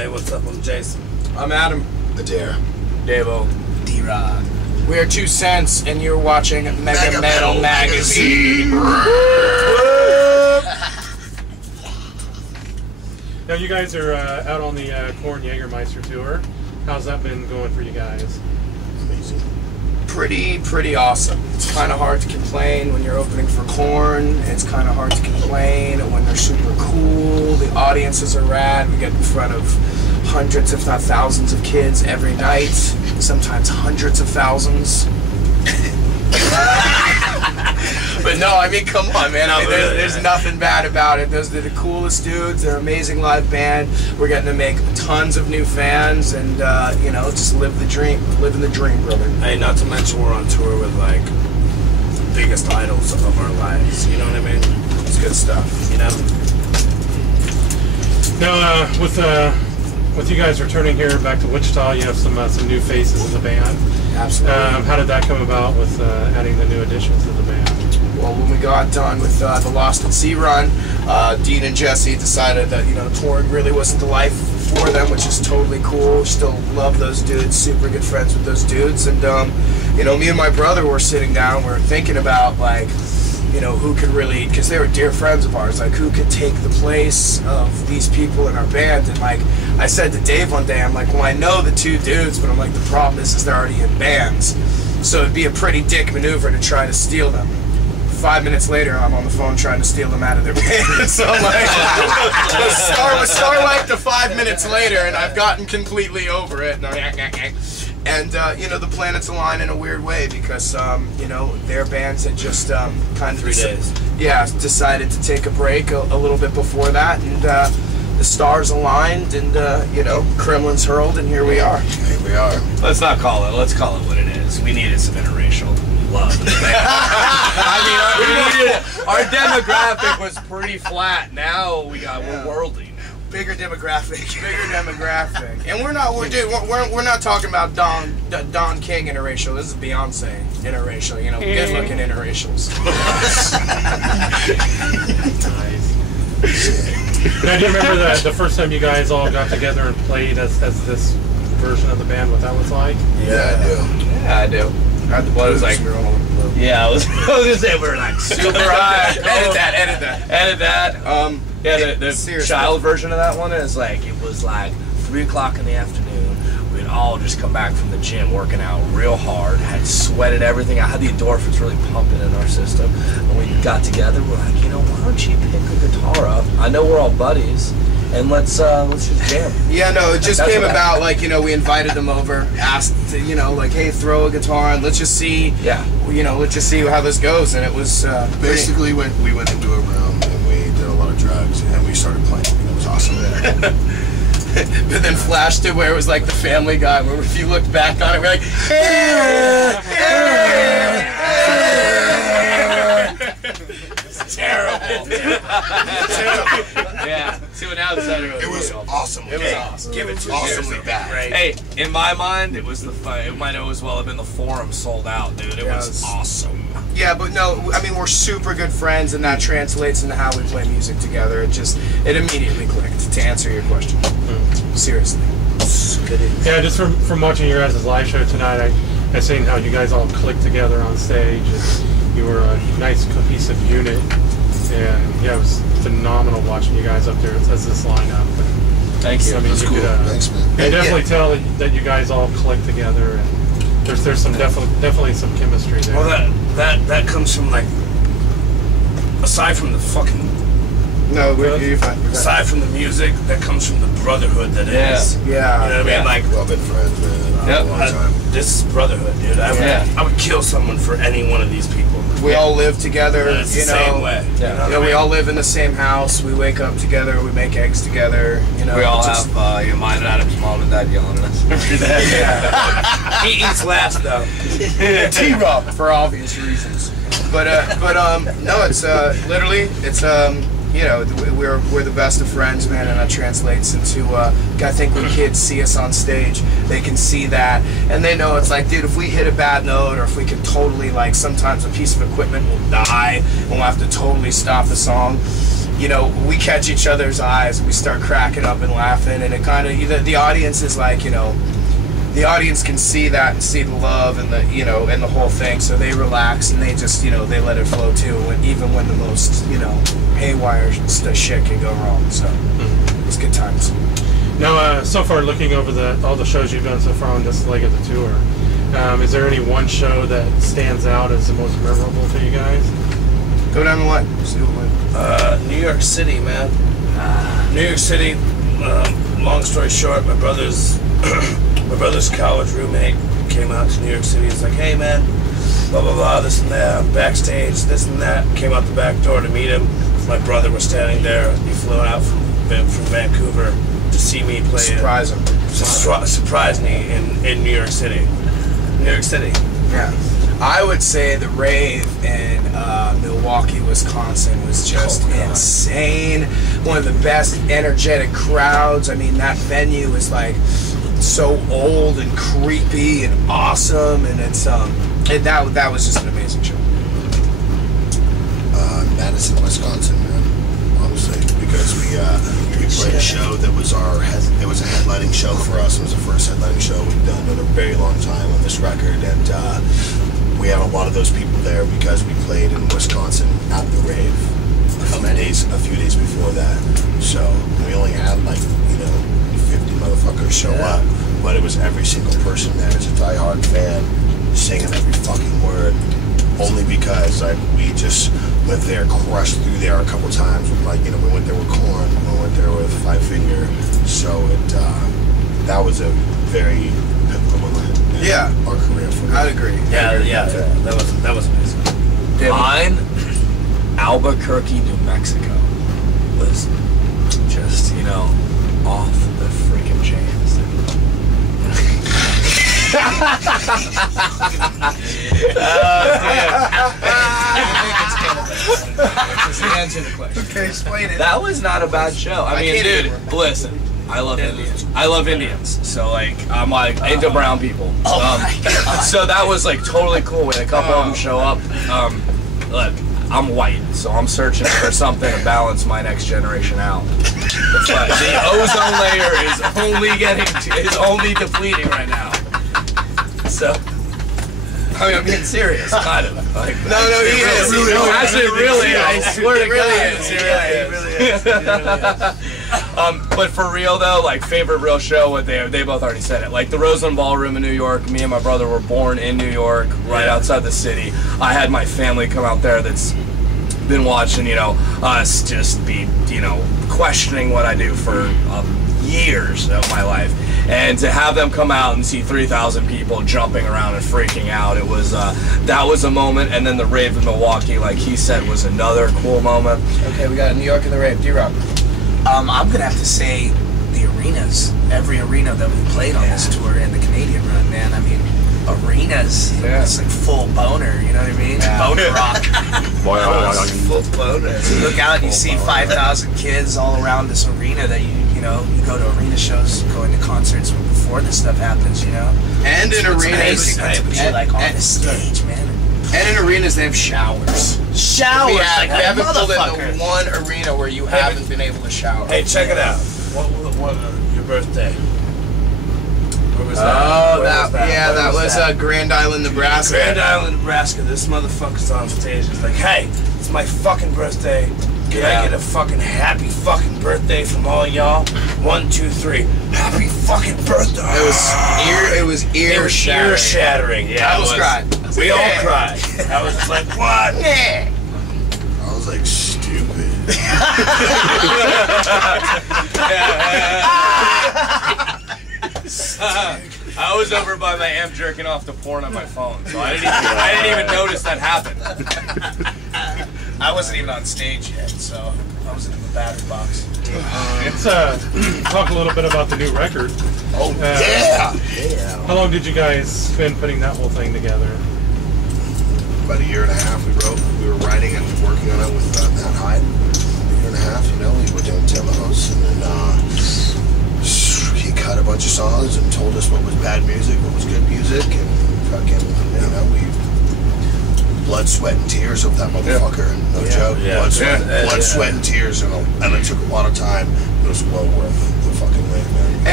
Hey, what's up? I'm Jason. I'm Adam. Adair. Davo. D-Rod. We're 2 Cents, and you're watching Mega Metal Magazine. Now you guys are out on the Korn Jägermeister tour. How's that been going for you guys? Amazing. Pretty awesome. It's kind of hard to complain when you're opening for Korn. It's kind of hard to complain when they're super cool. The audiences are rad. We get in front of hundreds, if not thousands, of kids every night. Sometimes hundreds of thousands. But no, I mean, come on, man. I mean, there's nothing bad about it. Those are the coolest dudes. They're an amazing live band. We're getting to make tons of new fans, and you know, just live the dream. Living the dream, brother. Hey, not to mention we're on tour with like the biggest idols of our lives. You know what I mean? It's good stuff. You know. Now, with you guys returning here back to Wichita, you have some new faces in the band. Absolutely. How did that come about with adding the new additions to the band? Well, when we got done with the Lost at Sea run, Dean and Jesse decided that, you know, touring really wasn't the life for them, which is totally cool. Still love those dudes, super good friends with those dudes. And, you know, me and my brother were sitting down, we were thinking about, like, you know, who could really, because they were dear friends of ours, like, who could take the place of these people in our band. And, like, I said to Dave one day, I'm like, well, I know the two dudes, but I'm like, the problem is they're already in bands. So it'd be a pretty dick maneuver to try to steal them. 5 minutes later, I'm on the phone trying to steal them out of their band. So I'm like, star like the 5 minutes later, and I've gotten completely over it. And you know, the planets align in a weird way because you know, their bands had just kind of 3 days. Yeah, decided to take a break a little bit before that, and the stars aligned, and you know, Kremlin's hurled, and here we are. Here we are. Let's not call it. Let's call it what it is. We needed some interracial love. I mean, our demographic was pretty flat. Now we're worldly now. Bigger demographic, and we're not talking about Don King interracial. This is Beyonce interracial. You know, good looking interracials. Now, do you remember the first time you guys all got together and played as this version of the band? What that was like? Yeah, I do. Yeah, I do. What was like? Yeah, I was gonna say we were like super high. Edit that. Yeah, the child version of that one is like, it was like 3 o'clock in the afternoon. We'd all just come back from the gym working out real hard, had sweated everything. I had the endorphins really pumping in our system. And we got together, we're like, you know, why don't you pick a guitar up? I know we're all buddies, and let's just jam. Yeah, no, it just came about, like, you know, we invited them over, asked, you know, like, hey, throw a guitar on, let's just see, you know, let's just see how this goes, and it was basically we went into a room and we did a lot of drugs and we started playing, and it was awesome. But then flashed to where it was like the Family Guy, where if you looked back on it, we're like, It's terrible. Yeah, to an outsider, It was awesome. It was awesome. Give it 2 Awesomely years. bad. Right. Hey, in my mind, it was it might as well have been the Forum sold out, dude. It was awesome. Yeah, but no, I mean, we're super good friends, and that translates into how we play music together. It immediately clicked, to answer your question. Seriously. Yeah, just from watching your guys' live show tonight, I seen how you guys all clicked together on stage, and you were a nice cohesive unit, and yeah, it was phenomenal watching you guys up there as this lineup. Thank you. I mean, That's cool. Thanks, man. You can definitely tell that you guys all click together, and there's some definitely some chemistry there. Well, that comes from, like, aside from the fucking. No, you're fine. Aside from the music, that comes from the brotherhood that is. Yeah. You know what I mean? Like, We've all been friends, man. Yep. A long time. this is brotherhood, dude. I would kill someone for any one of these people. We all live together, It's the you know. same way. Yeah. You know, we all live in the same house. We wake up together. We make eggs together. You know, We all just- have mine and Adam's mom and dad yelling at us. Yeah. He eats last though. T-Rob for obvious reasons. But no, it's literally it's you know, we're the best of friends, man, and that translates into I think when kids see us on stage, they can see that, and they know it's like, dude, if we hit a bad note, or if we can totally, like, sometimes a piece of equipment will die and we'll have to totally stop the song, you know, we catch each other's eyes and we start cracking up and laughing, and it kind of, the audience is like, you know, the audience can see that and see the love and the, you know, and the whole thing, so they relax and they just, you know, they let it flow too, even when the most, you know, haywire shit can go wrong. So it's good times. Now, so far, looking over all the shows you've done so far on this leg of the tour, is there any one show that stands out as the most memorable to you guys? Go down the line. New York City, man. New York City. Long story short, my brother's college roommate came out to New York City. He's like, hey man, blah blah blah, this and that. I'm backstage, this and that. Came out the back door to meet him. My brother was standing there. He flew out from Vancouver to see me play. Surprise him. Surprise me in New York City. New York City. Yeah. I would say the rave in Milwaukee, Wisconsin was just insane. One of the best energetic crowds. I mean, that venue is like so old and creepy and awesome, and it's that was just an amazing show. Madison, Wisconsin, man. Honestly, because we played a show that was it was a headlining show for us. It was the first headlining show we've done in a very long time on this record, and we had a lot of those people there because we played in Wisconsin at the rave a few days before that. So we only had like, you know, 50 motherfuckers show up, but it was every single person there as a diehard fan singing every fucking word. Only because we just went there, crushed through there a couple times. Like, you know, we went there with Korn, we went there with Five Finger. So that was a very pivotal moment. Yeah, our career for me. I'd agree. Yeah. That was amazing. Mine, Albuquerque, New Mexico, was just, you know, off the freaking chains. Okay, explain it. That was not a bad show. I mean, dude, listen. I love Indians. I love Indians. So like, I'm like into brown people. So that was like totally cool when a couple of them show up. Look, I'm white, so I'm searching for something to balance my next generation out. But the ozone layer is only depleting right now. So, I mean, I'm getting serious, kind of. Like, No, he is. Actually, really, I swear to God. But for real though, like favorite real show, they both already said it. Like the Roseland Ballroom in New York. Me and my brother were born in New York, right outside the city. I had my family come out there that's been watching, you know, us just be, you know, questioning what I do for years of my life. And to have them come out and see 3,000 people jumping around and freaking out, it was that was a moment. And then the rave in Milwaukee, like he said, was another cool moment. Okay, we got New York and the rave. D-Rock. I'm gonna have to say the arenas. Every arena that we played on this tour and the Canadian run, man. I mean, arenas. It's like full boner. You know what I mean? Boner rock. Full boner. You look out and you see 5,000 kids all around this arena that you know, you go to arena shows, going to concerts before this stuff happens, you know? And in arenas, like on the stage, man. And in arenas, they have showers. Showers, like like we haven't pulled motherfucker. into one arena where you haven't been able to shower. Hey, check it out. What your birthday? Where was that? Oh, that was Grand Island, Nebraska. Grand Island, Nebraska. This motherfucker's on stage. It's like, hey, it's my fucking birthday. Can I get a fucking happy fucking birthday from all y'all? 1, 2, 3. Happy fucking birthday. It was ear shattering. Yeah, I almost cried. We all cried. I was just like, what? I was like, stupid. I was over by my amp jerking off to porn on my phone, so I didn't even notice that happened. I wasn't even on stage yet, so I was in the battery box. Let's talk a little bit about the new record. Oh, yeah! How long did you guys spend putting that whole thing together? About a year and a half we were writing and working on it with Matt Hyde. A year and a half, you know, we were doing demos, and then he cut a bunch of songs and told us what was bad music, what was good music, and fucking, you know, we blood, sweat, and tears of that motherfucker. And no joke. Blood, sweat, and tears, and it took a lot of time. It was well worth the fucking wait, man.